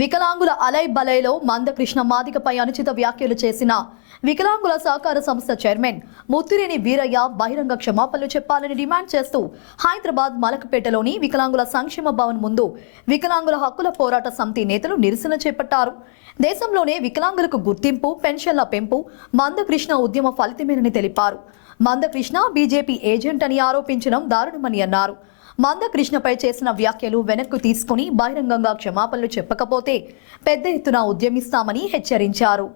వికలాంగుల అలై బలైలో మందకృష్ణ మాదిగపై అనుచిత వ్యాఖ్యలు చేసిన వికలాంగుల సహకార సంస్థ చైర్మన్ ముత్తిరేని వీరయ్య బహిరంగ క్షమాపణలు చెప్పాలని డిమాండ్ చేస్తూ హైదరాబాద్ మలకపేటలోని వికలాంగుల సంక్షేమ భవన్ ముందు వికలాంగుల హక్కుల పోరాట సమితి నేతలు నిరసన చేపట్టారు. దేశంలోనే వికలాంగులకు గుర్తింపు, పెన్షన్ల పెంపు మందకృష్ణ ఉద్యమ ఫలితమేనని తెలిపారు. మందకృష్ణ బీజేపీ ఏజెంట్ అని ఆరోపించడం దారుణమని అన్నారు. మందకృష్ణపై చేసిన వ్యాఖ్యలు వెనక్కు తీసుకుని బహిరంగంగా క్షమాపణలు చెప్పకపోతే పెద్ద ఎత్తున ఉద్యమిస్తామని హెచ్చరించారు.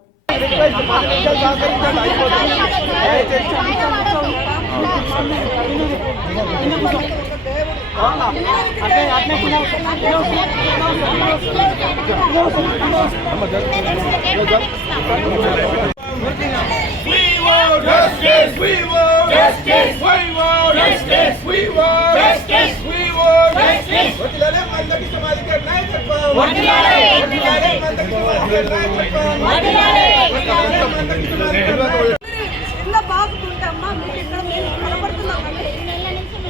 బాగుంటామ్మా మీకు ఇక్కడ మేము కనబడుతున్నామండి.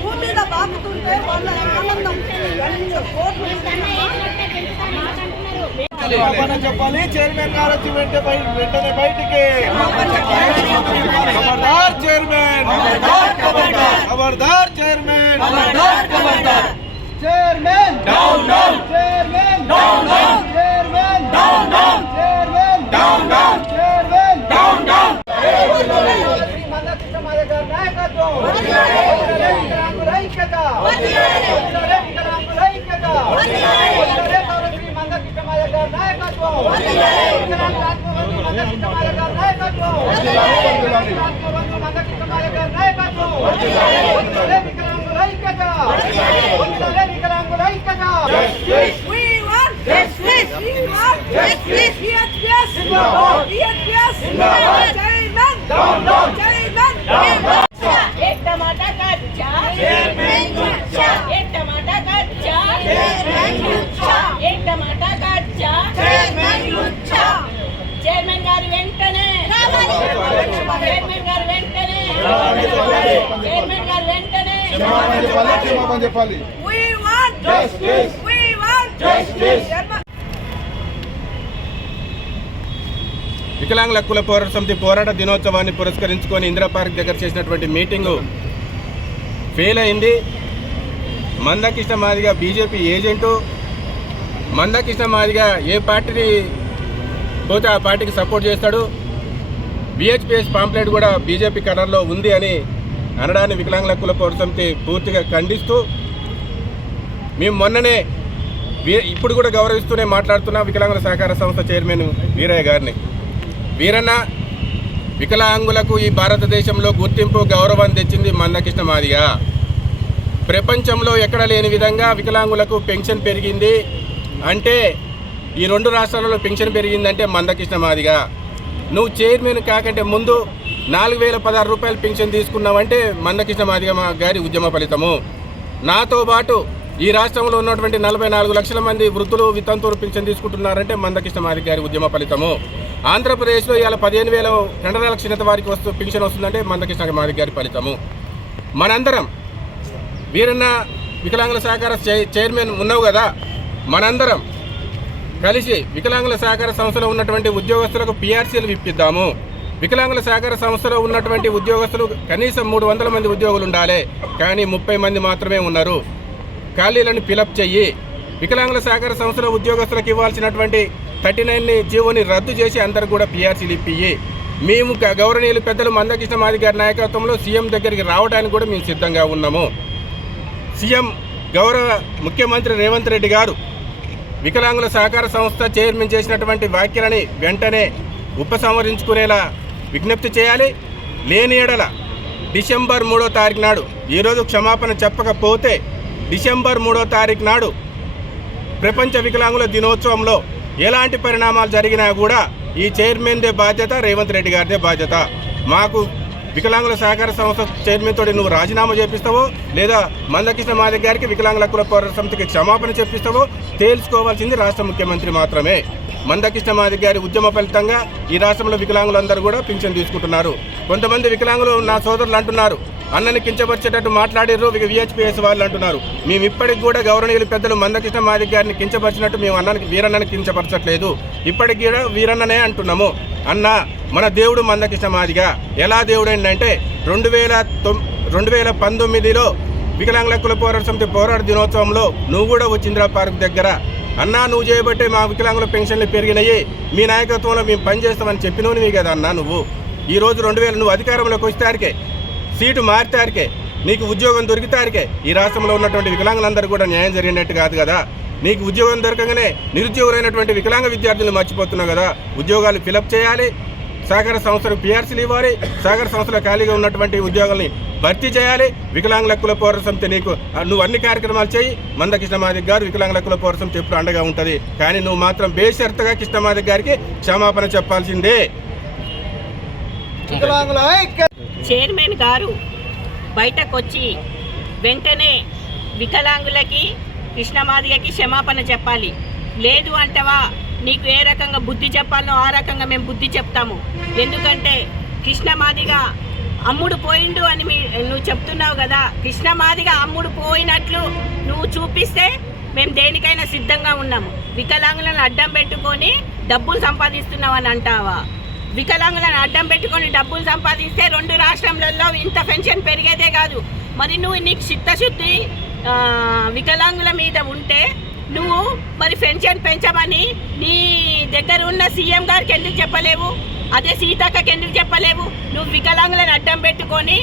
భూమి మీద బాగుతుంటే వాళ్ళ ఆనందం చెప్పాలి. చైర్మన్ గారు వచ్చి వెంటనే బయటికి ఖబర్దార్ చైర్మన్, ఖబర్దార్ chairman, chairman down down, chairman down down, chairman down down, chairman down down, chairman down down. Mandakrishna Madiga గారి నాయకత్వం, వికలాంగుల ఐక్యత, వికలాంగుల ఐక్యత, మందకృష్ణ మాదిగ గారి నాయకత్వం, మందకృష్ణ మాదిగ గారి నాయకత్వం, మందకృష్ణ మాదిగ గారి నాయకత్వం, వికలాంగుల ఐక్యత, వికలాంగుల ఐక్యత. We want justice. We want justice. Yes. Chairman down down. Chairman down down. एक टमाटर का चेयरमैन गुच्छा, एक टमाटर का चेयरमैन गुच्छा, एक टमाटर का चेयरमैन गुच्छा. चेयरमैन गारी वेंटने रावाली, चेयरमैन गारी वेंटने रावाली, चेयरमैन गारी वेंटने క్షమాపణ చెప్పాలి. We want justice. We want justice. వికలాంగుల హక్కుల పోరాట సమితి పోరాట దినోత్సవాన్ని పురస్కరించుకొని ఇందిరా పార్క్ దగ్గర చేసినటువంటి మీటింగు ఫెయిల్ అయింది. Mandakrishna Madiga BJP agent. మందకృష్ణ మాదిగ ఏ పార్టీని పోతే ఆ పార్టీకి సపోర్ట్ చేస్తాడు. బిహెచ్పిఎస్ పాంప్లెట్ కూడా బీజేపీ కలర్లో ఉంది అని అనడాన్ని వికలాంగుల హక్కుల పోరాట సమితి పూర్తిగా ఖండిస్తూ మేము మొన్ననే ఇప్పుడు కూడా గౌరవిస్తూనే మాట్లాడుతున్నా వికలాంగుల సహకార సంస్థ చైర్మన్ వీరయ్య గారిని. వీరన్న, వికలాంగులకు ఈ భారతదేశంలో గుర్తింపు, గౌరవాన్ని తెచ్చింది మందకృష్ణ మాదిగ. ప్రపంచంలో ఎక్కడ లేని విధంగా వికలాంగులకు పెన్షన్ పెరిగింది అంటే, ఈ రెండు రాష్ట్రాలలో పెన్షన్ పెరిగిందంటే మందకృష్ణ మాదిగ. నువ్వు చైర్మన్ కాకంటే ముందు 4016 రూపాయలు పెన్షన్ తీసుకున్నావంటే మందకృష్ణ మాదిగ గారి ఉద్యమ ఫలితము. నాతో పాటు ఈ రాష్ట్రంలో ఉన్నటువంటి 44 లక్షల మంది వృద్ధులు, వితంతువులు పెన్షన్ తీసుకుంటున్నారంటే మందకృష్ణ మాదిగ గారి ఉద్యమ ఫలితము. ఆంధ్రప్రదేశ్లో ఇవాళ 15,000 2 క్షీణత వారికి పెన్షన్ వస్తుందంటే మందకృష్ణ మాదిగ గారి ఫలితము. మనందరం వీరన్న వికలాంగుల సహకార చైర్మన్ ఉన్నావు కదా, మనందరం కలిసి వికలాంగుల సహకార సంస్థలో ఉన్నటువంటి ఉద్యోగస్తులకు పిఆర్సీలు ఇప్పిద్దాము. వికలాంగుల సహకార సంస్థలో ఉన్నటువంటి ఉద్యోగస్తులు కనీసం 300 మంది ఉద్యోగులు ఉండాలి, కానీ 30 మంది మాత్రమే ఉన్నారు. ఖాళీలను ఫిలప్ చెయ్యి. వికలాంగుల సహకార సంస్థల ఉద్యోగస్తులకు ఇవ్వాల్సినటువంటి 39 జీవోని రద్దు చేసి అందరికి కూడా పిఆర్సీలు ఇప్పియ్యి. మేము గౌరవనీయులు పెద్దలు మందకృష్ణ మాదిగ గారి నాయకత్వంలో సీఎం దగ్గరికి రావడానికి కూడా మేము సిద్ధంగా ఉన్నాము. సీఎం గౌరవ ముఖ్యమంత్రి రేవంత్ రెడ్డి గారు వికలాంగుల సహకార సంస్థ చైర్మన్ చేసినటువంటి వ్యాఖ్యలని వెంటనే ఉపసంహరించుకునేలా విజ్ఞప్తి చేయాలి. లేని ఎడల డిసెంబర్ 3వ తారీఖు నాడు, ఈరోజు క్షమాపణ చెప్పకపోతే డిసెంబర్ 3వ తారీఖు నాడు ప్రపంచ వికలాంగుల దినోత్సవంలో ఎలాంటి పరిణామాలు జరిగినా కూడా ఈ చైర్మన్దే బాధ్యత, రేవంత్ రెడ్డి గారిదే బాధ్యత. మాకు వికలాంగుల సహకార సంస్థ చైర్మన్ తోటి నువ్వు రాజీనామా చేపిస్తావో లేదా మందకృష్ణ మాదిగ గారికి వికలాంగుల హక్కుల పోరాట సమితికి క్షమాపణ చెప్పిస్తావో తేల్చుకోవాల్సింది రాష్ట్ర ముఖ్యమంత్రి మాత్రమే. మందకృష్ణ మాదిగ గారి ఉద్యమ ఫలితంగా ఈ రాష్ట్రంలో వికలాంగులందరూ కూడా పింఛన్ తీసుకుంటున్నారు. కొంతమంది వికలాంగులు నా సోదరులు అంటున్నారు, అన్నని కించపరిచేటట్టు మాట్లాడారు విహెచ్పిఎస్ వాళ్ళు అంటున్నారు. మేము ఇప్పటికి కూడా గౌరవనీయులు పెద్దలు మందకృష్ణ మాదిగ గారిని కించపరిచినట్టు మేము వీరన్నని కించపరచట్లేదు. ఇప్పటికి కూడా వీరన్ననే అంటున్నాము. అన్న మన దేవుడు మందకృష్ణ మాదిగ ఎలా దేవుడు ఏంటంటే 2019లో వికలాంగుల హక్కుల పోరాట సమితి పోరాట దినోత్సవంలో నువ్వు కూడా వచ్చి ఇందిరా పార్క్ దగ్గర అన్నా నువ్వు చేయబట్టే మా వికలాంగుల పెన్షన్లు పెరిగినాయి, మీ నాయకత్వంలో మేము పనిచేస్తామని చెప్పినవి కదా అన్నా. నువ్వు ఈరోజు 2000 నువ్వు అధికారంలోకి వస్తారికే, సీటు మారితారికే, నీకు ఉద్యోగం దొరికితారికే ఈ రాష్ట్రంలో ఉన్నటువంటి వికలాంగులందరూ కూడా న్యాయం జరిగినట్టు కాదు కదా. నీకు ఉద్యోగం దొరకగానే నిరుద్యోగులైనటువంటి వికలాంగ విద్యార్థులను మర్చిపోతున్నావు కదా. ఉద్యోగాలు ఫిలప్ చేయాలి, సహకార సంస్థలకు పిఆర్సీలు ఇవ్వాలి, సహకార సంస్థల ఖాళీగా ఉన్నటువంటి ఉద్యోగాల్ని భర్తీ చేయాలి. వికలాంగుల హక్కుల పోరాట సమితి నువ్వు అన్ని కార్యక్రమాలు చేయి. మందకృష్ణ మాదిగ గారు వికలాంగుల హక్కుల పోరాట సమితి ఎప్పుడు అండగా ఉంటుంది. కానీ నువ్వు మాత్రం బేషరతుగా కృష్ణ మాదిగ గారికి క్షమాపణ చెప్పాల్సిందే. చైర్మన్ గారు బయటకు వచ్చి వెంటనే వికలాంగులకి కృష్ణ మాదిగకి క్షమాపణ చెప్పాలి. లేదు అంటవా నీకు ఏ రకంగా బుద్ధి చెప్పాలో ఆ రకంగా మేము బుద్ధి చెప్తాము. ఎందుకంటే కృష్ణ మాదిగ అమ్ముడు పోయిండు అని నువ్వు చెప్తున్నావు కదా. కృష్ణ మాదిగ అమ్ముడు పోయినట్లు నువ్వు చూపిస్తే మేము దేనికైనా సిద్ధంగా ఉన్నాము. వికలాంగులను అడ్డం పెట్టుకొని డబ్బులు సంపాదిస్తున్నావు అని అంటావా? వికలాంగులను అడ్డం పెట్టుకొని డబ్బులు సంపాదిస్తే 2 రాష్ట్రాలలో ఇంత పెన్షన్ పెరిగేదే కాదు. మరి నువ్వు నీకు చిత్తశుద్ధి వికలాంగుల మీద ఉంటే నువ్వు మరి పెన్షన్ పెంచమని నీ దగ్గర ఉన్న సీఎం గారికి ఎందుకు చెప్పలేవు? అదే సీతక్కకి ఎందుకు చెప్పలేవు? నువ్వు వికలాంగులను అడ్డం పెట్టుకొని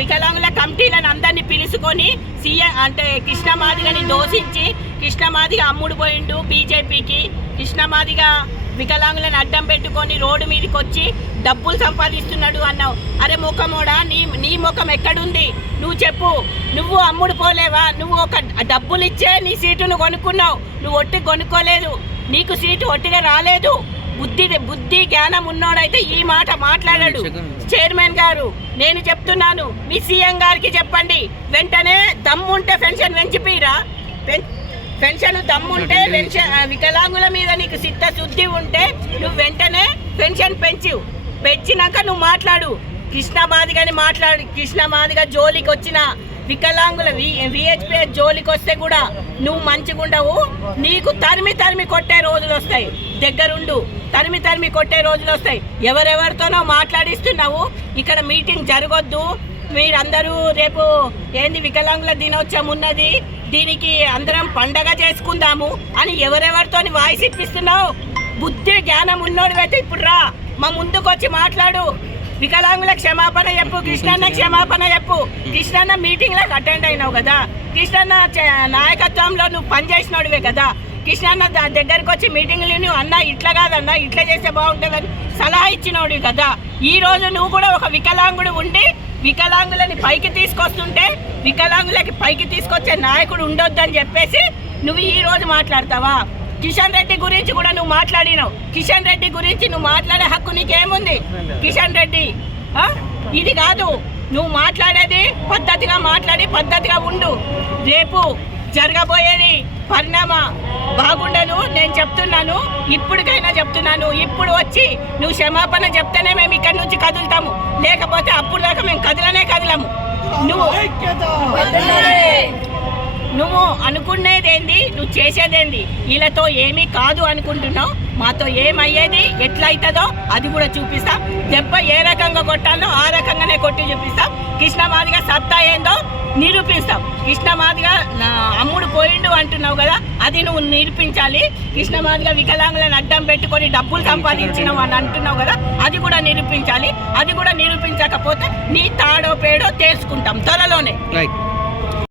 వికలాంగుల కమిటీలను అందరినీ పిలుచుకొని సీఎం అంటే కృష్ణ మాదిగని దోషించి కృష్ణ మాదిగ అమ్ముడు పోయిండు బీజేపీకి, కృష్ణ మాదిగ వికలాంగులను అడ్డం పెట్టుకొని రోడ్డు మీదకి వచ్చి డబ్బులు సంపాదిస్తున్నాడు అన్నావు. అరే ముఖమోడా, నీ ముఖం ఎక్కడుంది? నువ్వు చెప్పు. నువ్వు అమ్ముడు పోలేవా? నువ్వు ఒక డబ్బులు ఇచ్చే నీ సీటును కొనుక్కున్నావు. నువ్వు ఒట్టి కొనుక్కోలేదు, నీకు సీటు ఒట్టిగా రాలేదు. బుద్ధి జ్ఞానం ఉన్నోడైతే ఈ మాట మాట్లాడాడు. చైర్మన్ గారు నేను చెప్తున్నాను, మీ సీఎం గారికి చెప్పండి, వెంటనే దమ్ముంటే పెన్షన్ పెంచిపోయిరా. పెన్షన్ దమ్ముంటే వికలాంగుల మీద నీకు చిత్తశుద్ధి ఉంటే నువ్వు వెంటనే పెన్షన్ పెంచినాక నువ్వు మాట్లాడు. కృష్ణ మాదిగని మాట్లాడు. కృష్ణ మాదిగ జోలికి వచ్చిన వికలాంగుల విహెచ్పిఎస్ జోలికి వస్తే కూడా నువ్వు మంచిగా ఉండవు. నీకు తరిమి కొట్టే రోజులు వస్తాయి. దగ్గరుండు, తరిమి కొట్టే రోజులు వస్తాయి. ఎవరెవరితోనో మాట్లాడిస్తున్నావు. ఇక్కడ మీటింగ్ జరగొద్దు. మీరందరూ రేపు ఏంది వికలాంగుల దినోత్సవం ఉన్నది, దీనికి అందరం పండగ చేసుకుందాము అని ఎవరెవరితోని వాయిస్ ఇప్పిస్తున్నావు? బుద్ధి జ్ఞానం ఉన్నోడివైతే ఇప్పుడు రా, మా ముందుకు వచ్చి మాట్లాడు. వికలాంగుల క్షమాపణ చెప్పు, కృష్ణన్న క్షమాపణ చెప్పు. కృష్ణన్న మీటింగ్లకు అటెండ్ అయినావు కదా, కృష్ణన్న నాయకత్వంలో నువ్వు పనిచేసినోడివే కదా. కృష్ణన్న దగ్గరకు వచ్చి మీటింగ్లు నువ్వు అన్న ఇట్లా కాదన్నా ఇట్లా చేస్తే బాగుంటుందని సలహా ఇచ్చినోడివి కదా. ఈ రోజు నువ్వు కూడా ఒక వికలాంగుడు ఉండి వికలాంగులని పైకి తీసుకొస్తుంటే వికలాంగులకి పైకి తీసుకొచ్చే నాయకుడు ఉండొద్దని చెప్పేసి నువ్వు ఈ రోజు మాట్లాడతావా? కిషన్ రెడ్డి గురించి కూడా నువ్వు మాట్లాడినావు. కిషన్ రెడ్డి గురించి నువ్వు మాట్లాడే హక్కు నీకేముంది? కిషన్ రెడ్డి ఇది కాదు నువ్వు మాట్లాడేది. పద్ధతిగా మాట్లాడి పద్ధతిగా ఉండు. రేపు జరగబోయేది పరిణామ బాగుండదు. నేను చెప్తున్నాను, ఇప్పటికైనా చెప్తున్నాను. ఇప్పుడు వచ్చి నువ్వు క్షమాపణ చెప్తేనే మేము ఇక్కడి నుంచి కదులుతాము, లేకపోతే అప్పుడు దాకా మేము కదలము. నువ్వు అనుకునేదేంది, నువ్వు చేసేదేంది? వీళ్ళతో ఏమీ కాదు అనుకుంటున్నావు. మాతో ఏమయ్యేది ఎట్లయితుందో అది కూడా చూపిస్తాం. దెబ్బ ఏ రకంగా కొట్టాలో ఆ రకంగానే కొట్టి చూపిస్తాం. కృష్ణ మాదిగ సత్తా ఏందో నిరూపిస్తాం. కృష్ణ మాదిగ అమ్ముడు పోయిండు అంటున్నావు కదా, అది నువ్వు నిరూపించాలి. కృష్ణ మాదిగ వికలాంగులను అడ్డం పెట్టుకొని డబ్బులు సంపాదించినావు అని అంటున్నావు కదా, అది కూడా నిరూపించాలి. అది కూడా నిరూపించకపోతే నీ తాడో పేడో తేల్చుకుంటాం త్వరలోనే.